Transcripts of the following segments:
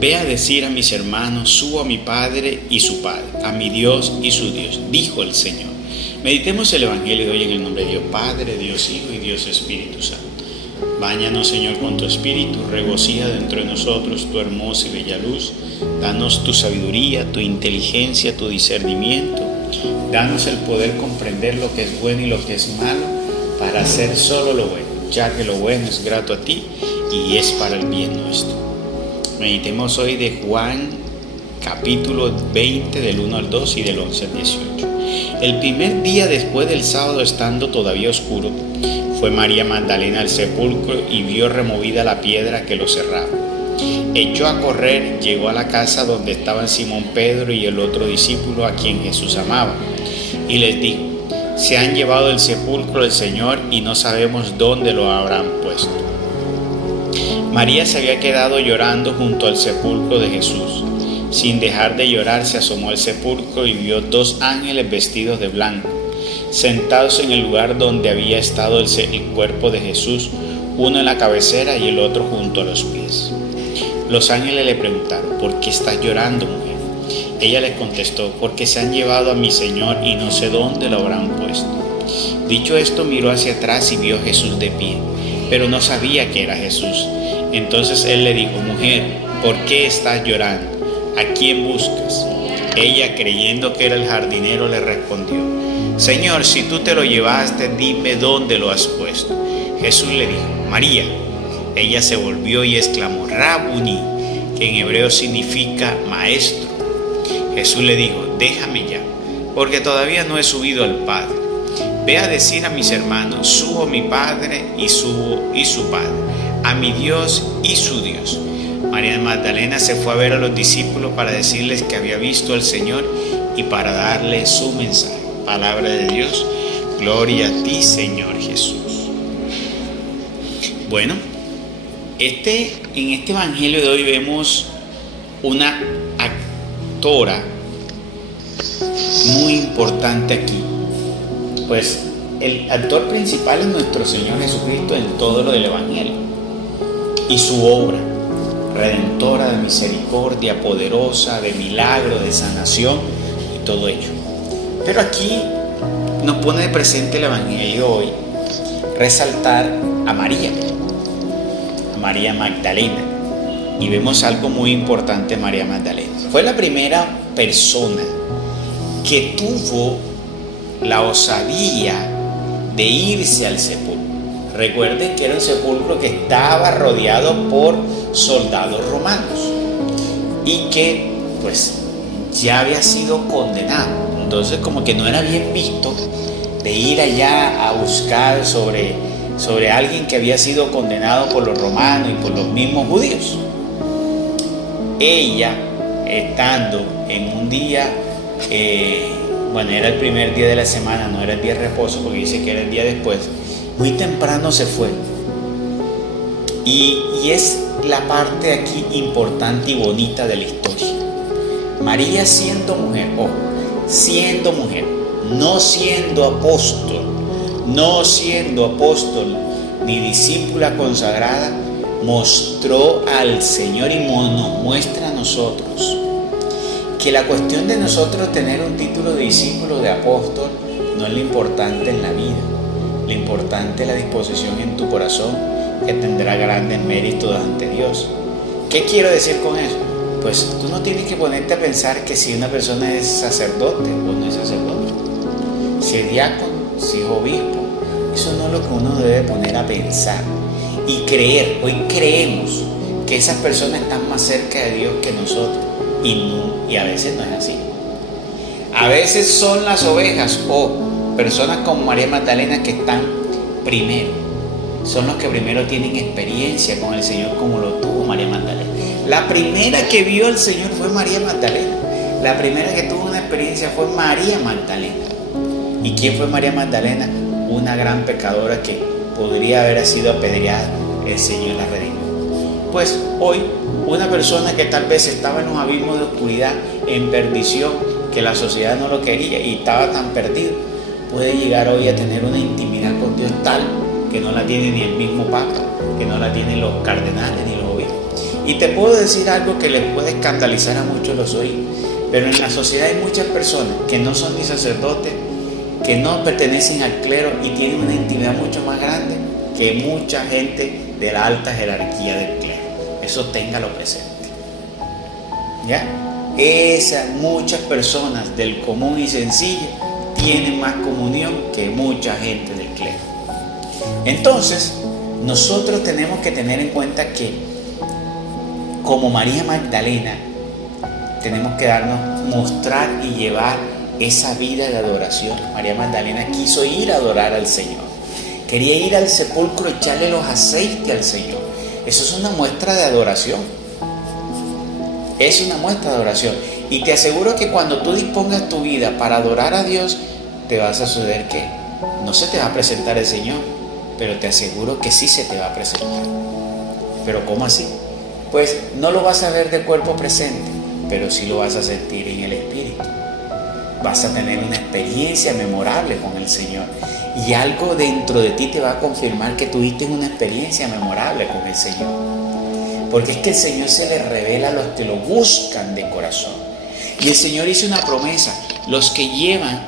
Ve a decir a mis hermanos, subo a mi Padre y su Padre, a mi Dios y su Dios, dijo el Señor. Meditemos el Evangelio de hoy en el nombre de Dios Padre, Dios Hijo y Dios Espíritu Santo. Báñanos, Señor, con tu Espíritu, regocija dentro de nosotros tu hermosa y bella luz. Danos tu sabiduría, tu inteligencia, tu discernimiento. Danos el poder comprender lo que es bueno y lo que es malo para hacer solo lo bueno, ya que lo bueno es grato a ti y es para el bien nuestro. Meditemos hoy de Juan capítulo 20 del 1 al 2 y del 11 al 18. El primer día después del sábado, estando todavía oscuro, fue María Magdalena al sepulcro y vio removida la piedra que lo cerraba. Echó a correr, llegó a la casa donde estaban Simón Pedro y el otro discípulo a quien Jesús amaba, y les dijo: se han llevado del sepulcro del Señor y no sabemos dónde lo habrán puesto. María se había quedado llorando junto al sepulcro de Jesús. Sin dejar de llorar, se asomó al sepulcro y vio dos ángeles vestidos de blanco, sentados en el lugar donde había estado el cuerpo de Jesús, uno en la cabecera y el otro junto a los pies. Los ángeles le preguntaron: ¿por qué estás llorando, mujer? Ella les contestó: porque se han llevado a mi Señor y no sé dónde lo habrán puesto. Dicho esto, miró hacia atrás y vio a Jesús de pie, pero no sabía que era Jesús. Entonces él le dijo: mujer, ¿por qué estás llorando? ¿A quién buscas? Ella, creyendo que era el jardinero, le respondió: Señor, si tú te lo llevaste, dime dónde lo has puesto. Jesús le dijo: María. Ella se volvió y exclamó: Rabuni, que en hebreo significa maestro. Jesús le dijo: déjame ya, porque todavía no he subido al Padre. Ve a decir a mis hermanos, subo a mi Padre y su Padre, a mi Dios y su Dios. María Magdalena se fue a ver a los discípulos para decirles que había visto al Señor y para darle su mensaje. Palabra de Dios, gloria a ti, Señor Jesús. Bueno, en este evangelio de hoy vemos una actora muy importante aquí. Pues el actor principal es nuestro Señor Jesucristo en todo lo del evangelio y su obra redentora, de misericordia, poderosa, de milagro, de sanación y todo ello. Pero aquí nos pone de presente el evangelio hoy resaltar a María Magdalena, y vemos algo muy importante. María Magdalena fue la primera persona que tuvo la osadía de irse al sepulcro. Recuerden que era un sepulcro que estaba rodeado por soldados romanos y que pues ya había sido condenado. Entonces como que no era bien visto de ir allá a buscar sobre alguien que había sido condenado por los romanos y por los mismos judíos. Ella, estando en un día, era el primer día de la semana, no era el día de reposo porque dice que era el día después, muy temprano se fue. Y es la parte aquí importante y bonita de la historia. María siendo mujer, no siendo apóstol ni discípula consagrada, mostró al Señor y nos muestra a nosotros que la cuestión de nosotros tener un título de discípulo, de apóstol, no es lo importante en la vida. Lo importante es la disposición en tu corazón, que tendrá grandes méritos ante Dios. ¿Qué quiero decir con eso? Pues tú no tienes que ponerte a pensar que si una persona es sacerdote o no es sacerdote, si es diácono, si es obispo. Eso no es lo que uno debe poner a pensar y creer. Hoy creemos que esas personas están más cerca de Dios que nosotros y a veces no es así. A veces son las ovejas o personas como María Magdalena que están primero. Son los que primero tienen experiencia con el Señor, como lo tuvo María Magdalena. La primera que vio al Señor fue María Magdalena. La primera que tuvo una experiencia fue María Magdalena. ¿Y quién fue María Magdalena? Una gran pecadora que podría haber sido apedreada. El Señor la redimió. Pues hoy, una persona que tal vez estaba en los abismos de oscuridad, en perdición, que la sociedad no lo quería y estaba tan perdido, puede llegar hoy a tener una intimidad con Dios tal que no la tiene ni el mismo Papa, que no la tienen los cardenales ni los obispos. Y te puedo decir algo que les puede escandalizar a muchos los oídos, pero en la sociedad hay muchas personas que no son ni sacerdotes, que no pertenecen al clero y tienen una intimidad mucho más grande que mucha gente de la alta jerarquía del clero. Eso téngalo presente. ¿Ya? Muchas personas del común y sencillo tienen más comunión que mucha gente del clero. Entonces, nosotros tenemos que tener en cuenta que, como María Magdalena, tenemos que mostrar y llevar esa vida de adoración. María Magdalena quiso ir a adorar al Señor. Quería ir al sepulcro, echarle los aceites al Señor. Eso es una muestra de adoración. Es una muestra de adoración. Y te aseguro que cuando tú dispongas tu vida para adorar a Dios, te vas a suceder que no se te va a presentar el Señor, pero te aseguro que sí se te va a presentar. ¿Pero cómo así? Pues no lo vas a ver de cuerpo presente, pero sí lo vas a sentir en el Espíritu. Vas a tener una experiencia memorable con el Señor. Y algo dentro de ti te va a confirmar que tuviste una experiencia memorable con el Señor. Porque es que el Señor se le revela a los que lo buscan de corazón. Y el Señor hizo una promesa: los que llevan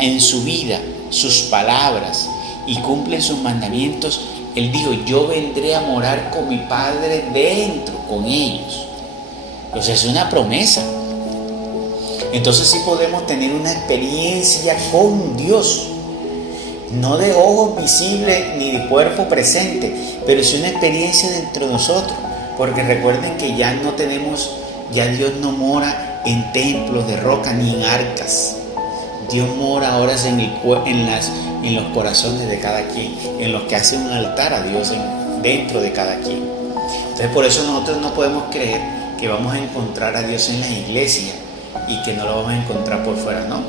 en su vida sus palabras y cumplen sus mandamientos, Él dijo: yo vendré a morar con mi Padre dentro, con ellos. Entonces es una promesa. Entonces sí podemos tener una experiencia con Dios. No de ojos visibles ni de cuerpo presente, pero es una experiencia dentro de nosotros. Porque recuerden que ya Dios no mora en templos de roca ni en arcas. Dios mora ahora en los corazones de cada quien, en los que hacen un altar a Dios dentro de cada quien. Entonces por eso nosotros no podemos creer que vamos a encontrar a Dios en la iglesia y que no lo vamos a encontrar por fuera, ¿no?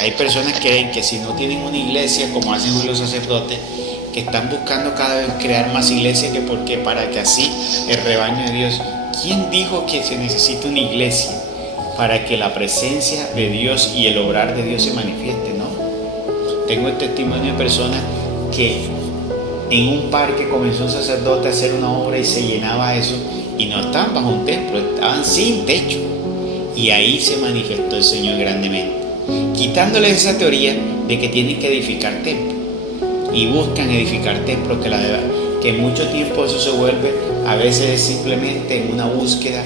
Hay personas que creen que si no tienen una iglesia, como hacen hoy los sacerdotes, que están buscando cada vez crear más iglesias, para que así el rebaño de Dios. ¿Quién dijo que se necesita una iglesia para que la presencia de Dios y el obrar de Dios se manifieste? No. Tengo el testimonio de personas que en un parque comenzó un sacerdote a hacer una obra y se llenaba eso, y no estaban bajo un templo, estaban sin techo, y ahí se manifestó el Señor grandemente, quitándoles esa teoría de que tienen que edificar templos, y buscan edificar templos, que en mucho tiempo eso se vuelve a veces simplemente en una búsqueda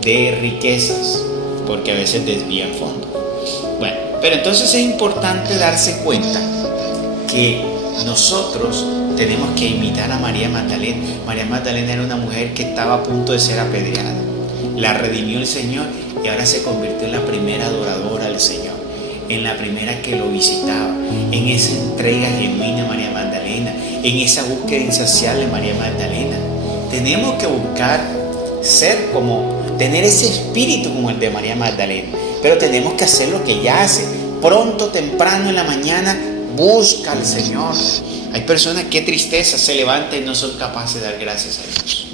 de riquezas, porque a veces desvían fondo. Bueno, pero entonces es importante darse cuenta que nosotros tenemos que imitar a María Magdalena. María Magdalena era una mujer que estaba a punto de ser apedreada. La redimió el Señor y ahora se convirtió en la primera adoradora del Señor, en la primera que lo visitaba, en esa entrega genuina de María Magdalena, en esa búsqueda insaciable de María Magdalena. Tenemos que buscar tener ese espíritu como el de María Magdalena, pero tenemos que hacer lo que ella hace. Pronto, temprano, en la mañana, busca al Señor. Hay personas que tristeza se levantan y no son capaces de dar gracias a Dios.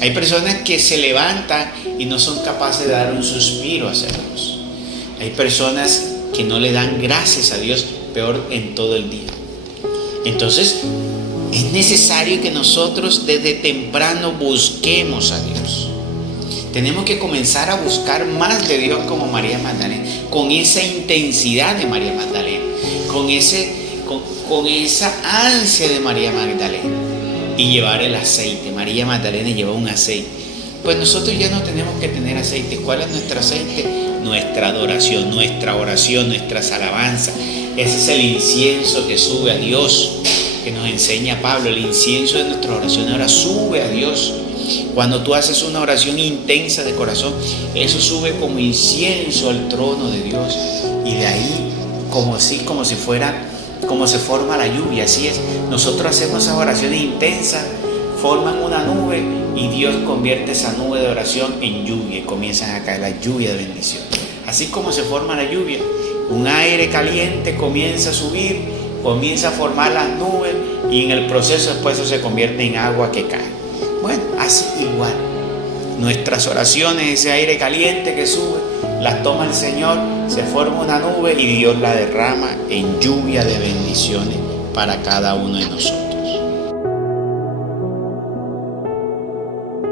Hay personas que se levantan y no son capaces de dar un suspiro hacia Dios. Hay personas que no le dan gracias a Dios, peor en todo el día. Entonces, es necesario que nosotros desde temprano busquemos a Dios. Tenemos que comenzar a buscar más de Dios como María Magdalena, con esa intensidad de María Magdalena, con esa ansia de María Magdalena, y llevar el aceite. María Magdalena llevó un aceite. Pues nosotros ya no tenemos que tener aceite. ¿Cuál es nuestro aceite? Nuestra adoración, nuestra oración, nuestras alabanzas. Ese es el incienso que sube a Dios, que nos enseña Pablo. El incienso de nuestra oración ahora sube a Dios. Cuando tú haces una oración intensa de corazón, eso sube como incienso al trono de Dios, y de ahí como se forma la lluvia. Así es, nosotros hacemos esas oraciones intensas, forman una nube, y Dios convierte esa nube de oración en lluvia, y comienzan a caer la lluvia de bendición. Así como se forma la lluvia, un aire caliente comienza a subir, comienza a formar las nubes, y en el proceso después eso se convierte en agua que cae. Bueno, así igual, nuestras oraciones, ese aire caliente que sube, las toma el Señor, se forma una nube y Dios la derrama en lluvia de bendiciones para cada uno de nosotros.